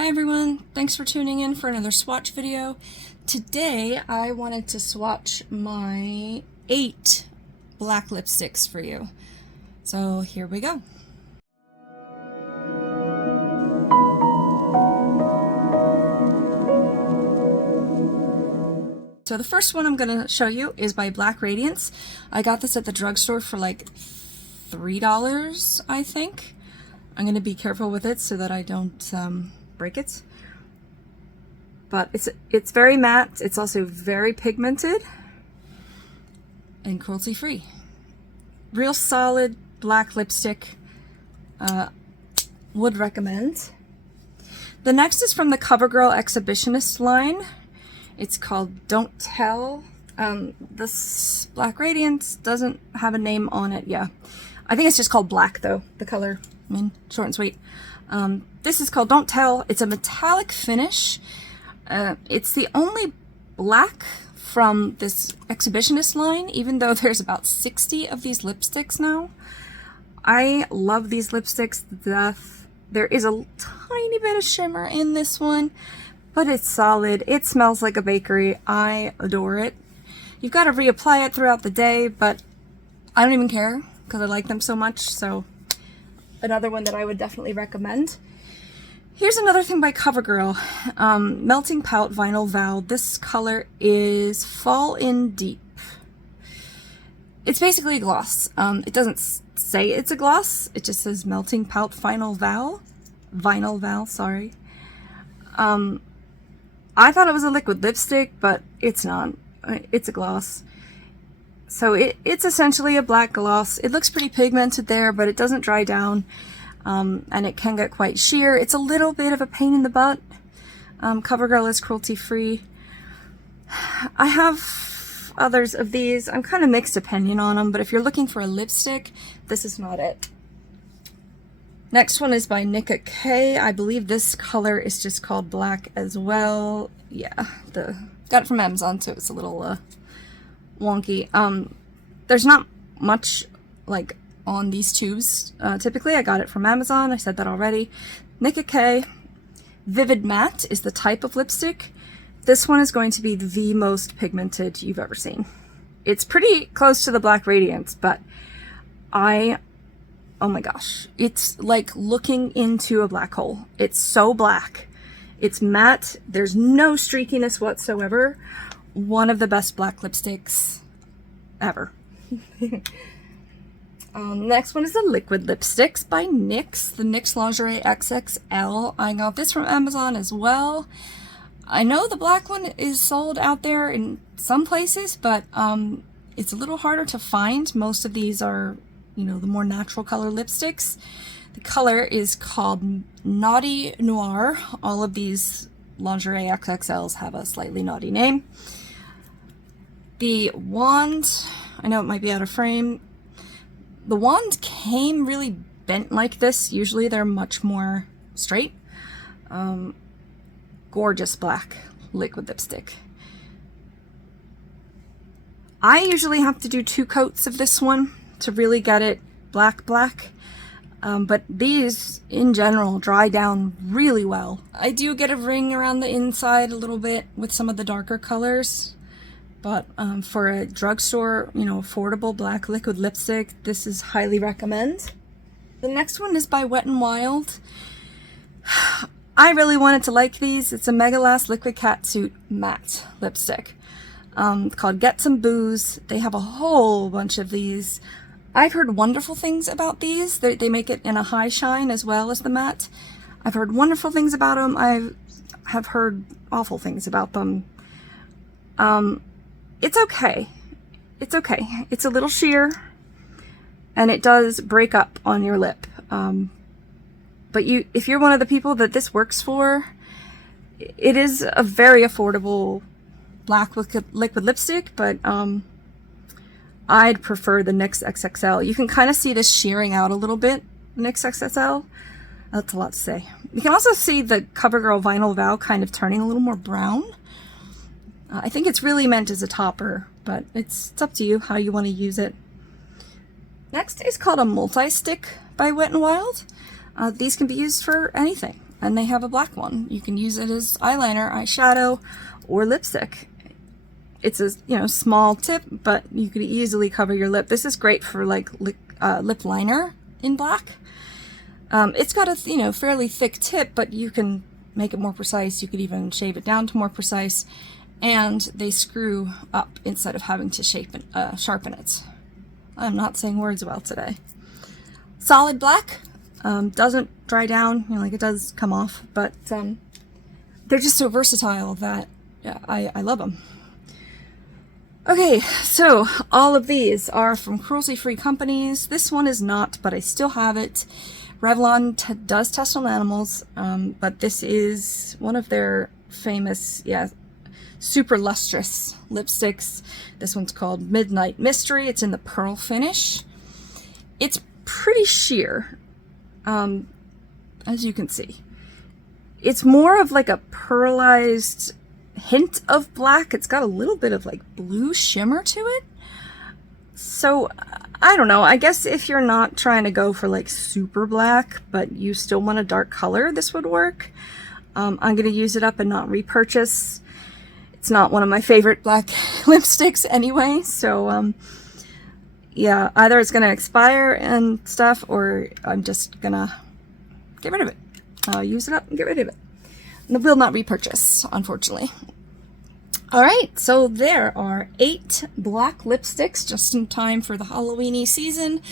Hi everyone, thanks for tuning in for another swatch video. Today I wanted to swatch my 8 black lipsticks for you. So here we go. So the first one I'm going to show you is by Black Radiance. I got this at the drugstore for like $3, I think. I'm going to be careful with it so that I don't break it. But it's very matte. It's also very pigmented and cruelty free. Real solid black lipstick. Would recommend. The next is from the Covergirl Exhibitionist line. It's called Don't Tell. This Black Radiance doesn't have a name on it. Yeah, I think it's just called black though, the color. I mean, short and sweet. This is called Don't Tell. It's a metallic finish. It's the only black from this Exhibitionist line, even though there's about 60 of these lipsticks now. I love these lipsticks to death. There is a tiny bit of shimmer in this one, but it's solid. It smells like a bakery. I adore it. You've got to reapply it throughout the day, but I don't even care because I like them so much. So another one that I would definitely recommend. Here's another thing by Covergirl. Melting Pout Vinyl Val. This color is Fall in Deep. It's basically a gloss. It doesn't say it's a gloss. It just says Melting Pout Vinyl Val. Vinyl Val, sorry. I thought it was a liquid lipstick, but it's not. It's a gloss. So it's essentially a black gloss. It looks pretty pigmented there, but it doesn't dry down. And it can get quite sheer. It's a little bit of a pain in the butt. Covergirl is cruelty free. I have others of these. I'm kind of mixed opinion on them, but if you're looking for a lipstick, this is not it. Next one is by Nicka K. I believe this color is just called black as well. Yeah, got it from Amazon, so it's a little wonky. There's not much like on these tubes. Typically, I got it from Amazon. I said that already. Nicka K. Vivid Matte is the type of lipstick. This one is going to be the most pigmented you've ever seen. It's pretty close to the Black Radiance, but oh my gosh, it's like looking into a black hole. It's so black. It's matte. There's no streakiness whatsoever. One of the best black lipsticks ever. Next one is the Liquid Lipsticks by NYX, the NYX Lingerie XXL. I got this from Amazon as well. I know the black one is sold out there in some places, but it's a little harder to find. Most of these are, you know, the more natural color lipsticks. The color is called Naughty Noir. All of these Lingerie XXLs have a slightly naughty name. The wand, I know it might be out of frame. The wand came really bent like this. Usually they're much more straight. Gorgeous black liquid lipstick. I usually have to do 2 coats of this one to really get it black. But these in general dry down really well. I do get a ring around the inside a little bit with some of the darker colors. But for a drugstore, you know, affordable black liquid lipstick, this is highly recommend. The next one is by Wet n Wild. I really wanted to like these. It's a Megalast Liquid Catsuit Matte lipstick. Called Get Some Booze. They have a whole bunch of these. I've heard wonderful things about these. They make it in a high shine as well as the matte. I've heard wonderful things about them. I have heard awful things about them. It's okay. It's okay. It's a little sheer, and it does break up on your lip. But if you're one of the people that this works for, it is a very affordable black liquid lipstick, but I'd prefer the NYX XXL. You can kind of see this shearing out a little bit, NYX XXL. That's a lot to say. You can also see the Covergirl Vinyl Val kind of turning a little more brown. I think it's really meant as a topper, but it's up to you how you want to use it. Next is called a Multistick by Wet n Wild. These can be used for anything. and they have a black one. You can use it as eyeliner, eyeshadow, or lipstick. It's a, you know, small tip, but you could easily cover your lip. This is great for like lip liner in black. It's got a, you know, fairly thick tip, but you can make it more precise. You could even shave it down to more precise, and they screw up instead of having to sharpen it. I'm not saying words well today. Solid black, doesn't dry down, you know, like it does come off, but they're just so versatile that I love them. Okay, so all of these are from cruelty-free companies. This one is not, but I still have it. Revlon does test on animals, but this is one of their famous, super lustrous lipsticks. This one's called Midnight Mystery. It's in the pearl finish. It's pretty sheer, as you can see. It's more of like a pearlized hint of black. It's got a little bit of like blue shimmer to it. So I don't know, I guess if you're not trying to go for like super black, but you still want a dark color, this would work. I'm going to use it up and not repurchase. It's not one of my favorite black lipsticks anyway, so yeah, either it's going to expire and stuff, or I'm just going to get rid of it. I'll use it up and get rid of it. And I will not repurchase, unfortunately. Alright, so there are 8 black lipsticks just in time for the Halloweeny season.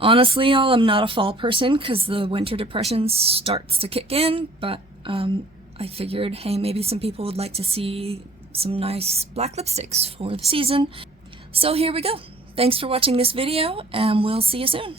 Honestly, y'all, I'm not a fall person because the winter depression starts to kick in, but I figured, hey, maybe some people would like to see some nice black lipsticks for the season. So here we go. Thanks for watching this video, and we'll see you soon.